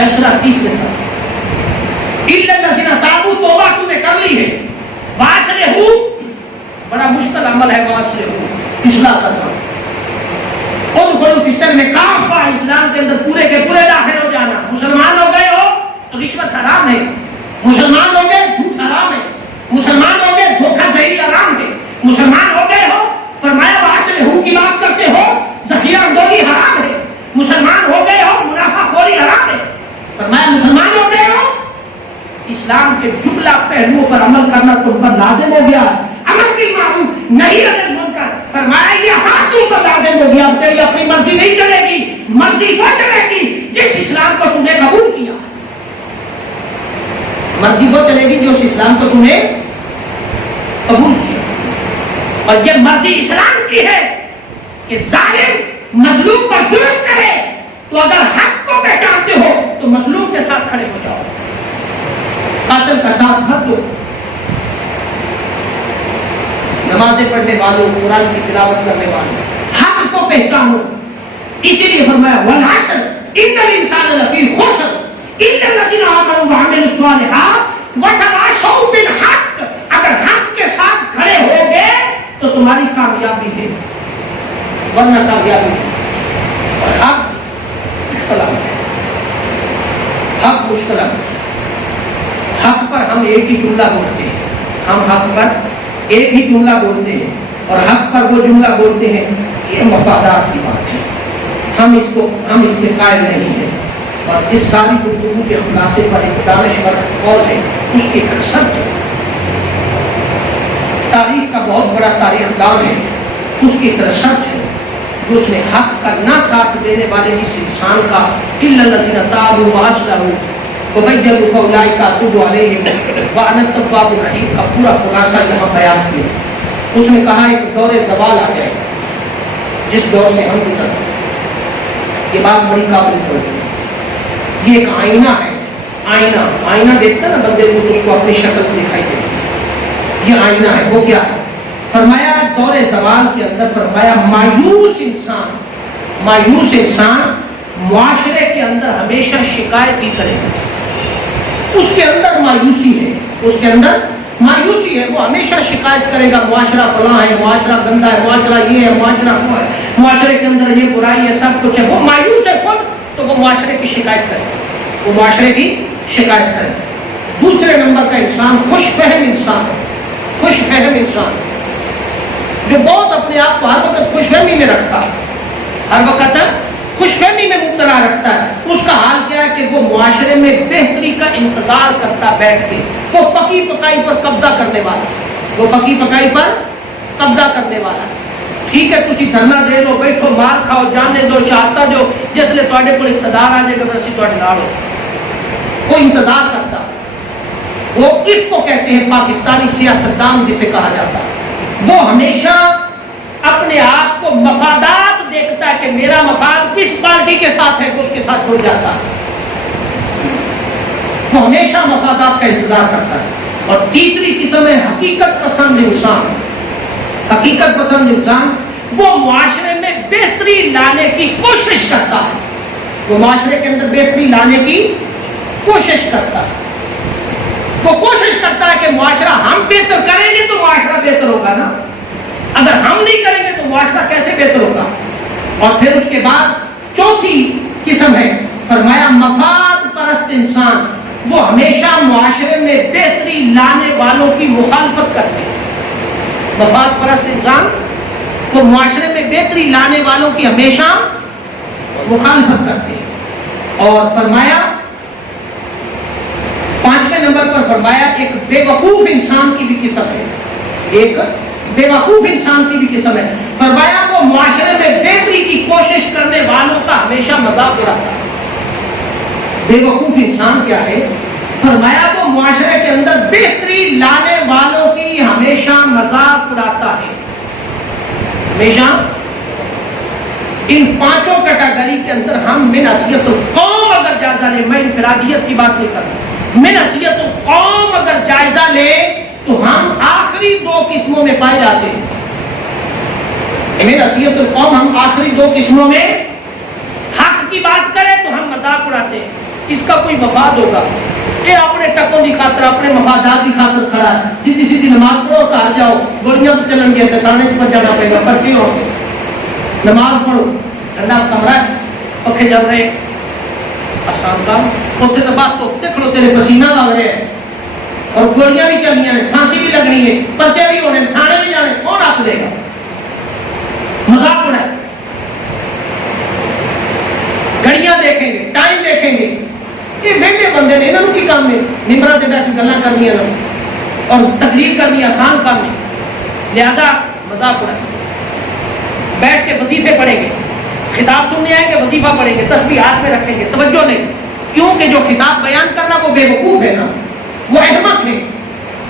فیصلہ تیسرے سال الا الذین تابوا، توبہ تم نے کر لی ہے، واصلحوا، بڑا مشکل عمل ہے واصلحوا، اصلاح کرنا، ادخلوا فی السلم کافہ، اسلام کے اندر پورے کے پورے داخل ہو جانا۔ مسلمان ہو گئے ہو تو رشوت حرام ہے، مسلمان ہو گئے جھوٹ حرام ہے، مسلمان ہو گئے دھوکہ دہی حرام ہے، مسلمان ہو گئے ہو فرمایا واصلحوا کی بات کرتے ہو ذخیرہ اندوزی حرام ہے، مسلمان ہو گئے ہو منافع خوری حرام ہے، فرمایا مسلمان ہو گئے ہو اسلام کے جملہ پہلوؤں پر عمل کرنا تم پر لازم ہو گیا، امر بالمعروف نہی عن المنکر، فرمایا یہ ہر تم پر لازم ہو گیا، تیری اپنی مرضی نہیں چلے گی، مرضی وہ چلے گی جس اسلام کو تم نے قبول کیا، مرضی وہ چلے گی جو اس اسلام کو تم نے قبول کیا۔ اور یہ مرضی اسلام کی ہے کہ ظالم مظلوم پر ظلم کرے تو اگر حق کو پہچانتے ہو تو مظلوم کے ساتھ کھڑے ہو جاؤ، قاتل کا ساتھ مت دو، نمازیں پڑھنے والوں، قرآن کی تلاوت کرنے والوں حق کو پہچانو، اسی لیے فرمایا والعصر ان الانسان لفی خسر الا الذین آمنوا وعملوا الصالحات وتواصوا بالحق، اگر حق کے ساتھ کھڑے ہو گئے تو تمہاری کامیابی ہے، ورنہ کامیابی ہے۔ اور حق مشکل ہے، حق مشکل ہے، حق پر ہم ایک ہی جملہ بولتے ہیں، ہم حق پر ایک ہی جملہ بولتے ہیں اور حق پر وہ جملہ بولتے ہیں، یہ مفادات کی بات ہے، ہم اس کے قائل نہیں ہیں، اور اس ساری گفتگو کے خلاصے پر ایک دانشور قول ہے، اس کی ایک سچ تاریخ کا بہت بڑا تاریخ دان ہے، اس کی ایک سچ ہے جو اس نے حق کا نہ ساتھ دینے والے اس انسان کا الا الذین تابوا واصلحوا وبینوا فاولئک اتوب علیہم وانا التواب الرحیم کا پورا خلاصہ یہاں بیان کیا۔ اس نے کہا ایک دور زوال آ جائے جس دور سے ہم گزرتے ہیں، یہ بات بڑی قابل توجہ ہے، یہ ایک آئینہ ہے، آئینہ دیکھتا نا بندے کو تو اس کو اپنی شکل دکھائی دیتی ہے، یہ آئینہ ہے، وہ کیا ہے؟ فرمایا دور زوال کے اندر فرمایا مایوس انسان معاشرے کے اندر ہمیشہ شکایت ہی کرے گا، اس کے اندر مایوسی ہے، وہ ہمیشہ شکایت کرے گا، معاشرہ فلاں ہے، معاشرہ گندا ہے، معاشرہ یہ ہے، معاشرہ وہ ہے، معاشرے کے اندر یہ برائی ہے، سب کچھ ہے، وہ مایوس ہے خود، تو وہ معاشرے کی شکایت کرے، دوسرے نمبر کا انسان خوش فہم انسان جو بہت اپنے آپ کو ہر وقت خوش فہمی میں رکھتا ہے، ہر وقت خوش فہمی میں مبتلا رکھتا ہے، اس کا حال کیا ہے کہ وہ معاشرے میں بہتری کا انتظار کرتا بیٹھ کے، وہ پکی پکائی پر قبضہ کرنے والا، ٹھیک ہے تسی دھرنا دے لو، بیٹھو، مار کھاؤ، جانے دو، چاہتا جو جس لئے تواڈے کو اقتدار آ جائے گا اسی تواڈے نال ہو، وہ انتظار کرتا، وہ اس کو کہتے ہیں پاکستانی سیاستدان جسے کہا جاتا ہے، وہ ہمیشہ اپنے آپ کو مفادات دیکھتا ہے کہ میرا مفاد کس پارٹی کے ساتھ ہے تو اس کے ساتھ جڑ جاتا ہے، وہ ہمیشہ مفادات کا انتظار کرتا ہے۔ اور تیسری قسم ہے حقیقت پسند انسان، وہ معاشرے میں بہتری لانے کی کوشش کرتا ہے، وہ معاشرے کے اندر بہتری لانے کی کوشش کرتا ہے، وہ کوشش کرتا ہے کہ معاشرہ ہم بہتر کریں گے تو معاشرہ بہتر ہوگا نا، اگر ہم نہیں کریں گے تو معاشرہ کیسے بہتر ہوگا۔ اور پھر اس کے بعد چوتھی قسم ہے فرمایا مفاد پرست انسان، وہ ہمیشہ معاشرے میں بہتری لانے والوں کی مخالفت کرتے ہیں، مفاد پرست انسان وہ معاشرے میں بہتری لانے والوں کی ہمیشہ مخالفت کرتے ہیں۔ اور فرمایا پانچویں نمبر پر فرمایا ایک بے وقوف انسان کی بھی قسم ہے، فرمایا وہ معاشرے میں بہتری کی کوشش کرنے والوں کا ہمیشہ مذاق اڑاتا ہے۔ بے وقوف انسان کیا ہے؟ فرمایا وہ معاشرے کے اندر بہتری لانے والوں کی ہمیشہ مذاق اڑاتا ہے، ہمیشہ۔ ان پانچوں کیٹیگری کے اندر ہم من حیثیت القوم اگر جائزہ لیں، میں انفرادیت کی بات نہیں کر رہا، من حیثیت القوم اگر جائزہ لیں تو ہم آخری دو قسموں میں پائے جاتے ہیں، من حیثیت القوم ہم آخری دو قسموں میں، حق کی بات کریں تو ہم مذاق اڑاتے ہیں، اس کا کوئی مفاد ہوگا. یہ اپنے ٹکوں کی خاطر اپنے مفادات کی خاطر کھڑا ہے. سیدھی سیدھی نماز پڑھو گھر جاؤ, گولیاں تو چلن گیا تھانے پر جانا پڑے گا, پر کیوں ہو گئے؟ نماز پڑھو, ٹھنڈا کمرہ ہے, پکھے چل رہے ہیں, آسان کام. اتنے تو بات تو دیکھو تیرے پسینہ لگ رہے ہیں اور گولیاں بھی چلنی ہیں, پھانسی بھی لگنی ہے, پرچے بھی ہونے, تھانے بھی جانے, کون آپ دے گا؟ مذاق اڑا ہے. گھڑیاں دیکھیں گے, ٹائم دیکھیں گے, یہ ویلے بندے نے, انہوں کی کام ہے ممبروں سے بیٹھ کے گلاں کرنی اور تقریر کرنی آسان کام ہے. لہذا مذاق اڑا ہے. بیٹھ کے وظیفے پڑھیں گے, خطاب سننے آئیں گے, وظیفہ پڑھیں گے, تسبیح ہاتھ میں رکھیں گے, توجہ نہیں, کیونکہ جو خطاب بیان کرنا وہ بے وقوف ہے نا, وہ احمق ہے.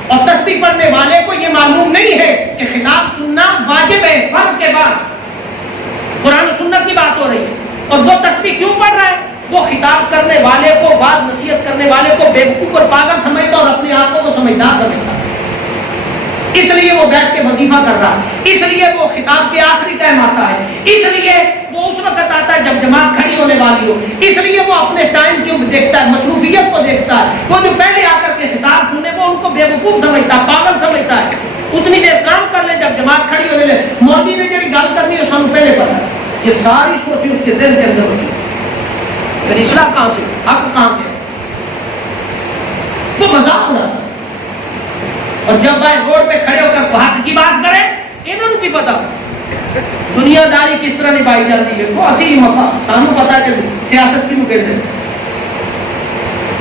اور تسبیح پڑھنے والے کو یہ معلوم نہیں ہے کہ خطاب سننا واجب ہے, فرض کے بعد. قرآن و سنت کی بات ہو رہی ہے, اور وہ تسبیح کیوں پڑھ رہا ہے؟ وہ خطاب کرنے والے کو, بات نصیحت کرنے والے کو بے وقوف اور پاگل سمجھتا اور اپنے آپ کو سمجھدار سمجھتا, اس لیے وہ بیٹھ کے وظیفہ کر رہا ہے, اس لیے وہ خطاب کے آخری ٹائم آتا ہے, اس لیے وہ اس وقت آتا ہے جب جماعت کھڑی ہونے والی ہو, اس لیے وہ اپنے ٹائم کو دیکھتا ہے, مصروفیت کو دیکھتا ہے. وہ جو پہلے آ کر کے خطاب سننے, وہ ان کو بے وقوف سمجھتا ہے, پاگل سمجھتا ہے. اتنی دیر کام کر لے جب جماعت کھڑی ہونے لے. مودی نے جڑی گل کرنی ہے سانو پہلے پتا ہے, یہ ساری سوچی اس کے ذہن کے اندر ہوتی ہے. پھر اصلاح کہاں سے, حق کہاں سے؟ وہ مذاق اڑاتا ہے. اور جب بھائی روڈ پہ کھڑے ہو کر حق کی بات کریں, انہوں کی پتا دنیا داری کس طرح نبھائی جاتی ہے, وہ اسی مفا سانو پتا کہ سیاست کی کہتے ہیں.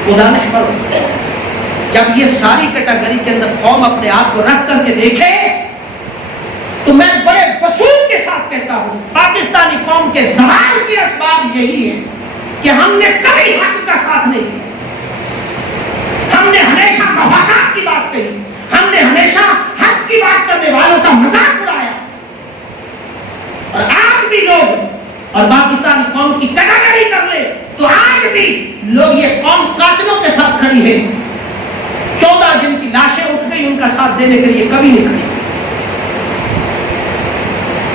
خدا نے شکر, جب یہ ساری کیٹاگری کے اندر قوم اپنے آپ کو رکھ کر کے دیکھے, تو میں بڑے وصول کے ساتھ کہتا ہوں, پاکستانی قوم کے زوال کے اسباب یہی ہے کہ ہم نے کبھی حق کا ساتھ نہیں دیا. ہم نے ہمیشہ مفادات کی بات کہی, ہم نے ہمیشہ حق کی بات کرنے والوں کا مذاق اڑایا. اور آج بھی لوگ, اور پاکستانی قوم کی کیٹاگری کر لے تو آج بھی لوگ یہ قوم قاتلوں کے ساتھ کھڑی ہے. 14 جن کی لاشیں اٹھ گئی, ان کا ساتھ دینے کے لیے کبھی نہیں کھڑی.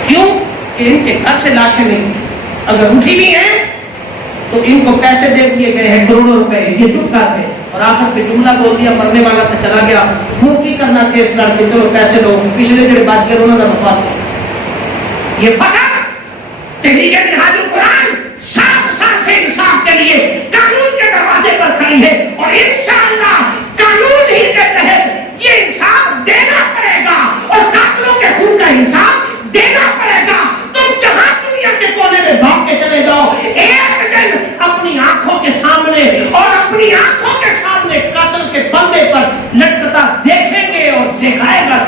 کیوں کہ ان کے گھر سے لاشیں نہیں, اگر اٹھی بھی ہیں تو ان کو پیسے دے دیے گئے ہیں, کروڑوں روپے, یہ چپ کر گئے. اور آخر پہ جملہ بول دیا, مرنے والا تو چلا گیا, کیوں کی کرنا کیس لڑ کے, چلو پیسے لو, پچھلے جڑے بات کر انہوں نے مفاد. یہ فقط تحریک منہاج القرآن 7 سال سے انصاف کے لیے قانون کے دروازے پر کھڑی ہے, اور انشاءاللہ قانون ہی کے تحت یہ انصاف دینا پڑے گا, اور قاتلوں کے خون کا انصاف دینا پڑے گا. تم جہاں دنیا کے کونے میں بھاگ کے چلے جاؤ, ایک دن اپنی آنکھوں کے سامنے اور اپنی آنکھوں کے سامنے قاتل کے بندے پر لٹکتا دیکھیں گے, اور دکھائے گا.